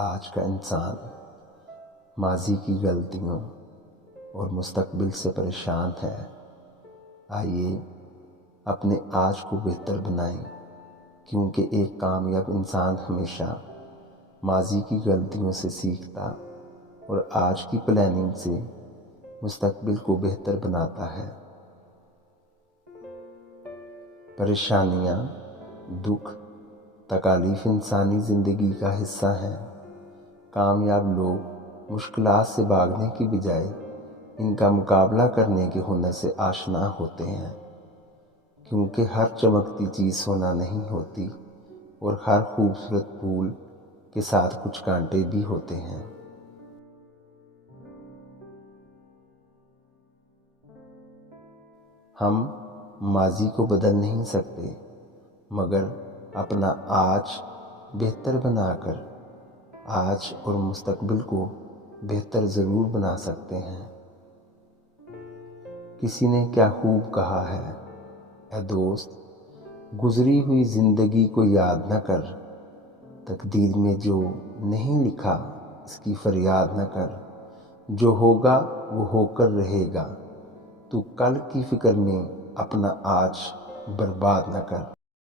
آج کا انسان ماضی کی غلطیوں اور مستقبل سے پریشان ہے۔ آئیے اپنے آج کو بہتر بنائیں، کیونکہ ایک کامیاب انسان ہمیشہ ماضی کی غلطیوں سے سیکھتا اور آج کی پلاننگ سے مستقبل کو بہتر بناتا ہے۔ پریشانیاں، دکھ، تکالیف انسانی زندگی کا حصہ ہیں۔ کامیاب لوگ مشکلات سے بھاگنے کی بجائے ان کا مقابلہ کرنے کے ہنر سے آشنا ہوتے ہیں، کیونکہ ہر چمکتی چیز سونا نہیں ہوتی اور ہر خوبصورت پھول کے ساتھ کچھ کانٹے بھی ہوتے ہیں۔ ہم ماضی کو بدل نہیں سکتے، مگر اپنا آج بہتر بنا کر آج اور مستقبل کو بہتر ضرور بنا سکتے ہیں۔ کسی نے کیا خوب کہا ہے، اے دوست، گزری ہوئی زندگی کو یاد نہ کر، تقدیر میں جو نہیں لکھا اس کی فریاد نہ کر، جو ہوگا وہ ہو کر رہے گا، تو کل کی فکر میں اپنا آج برباد نہ کر۔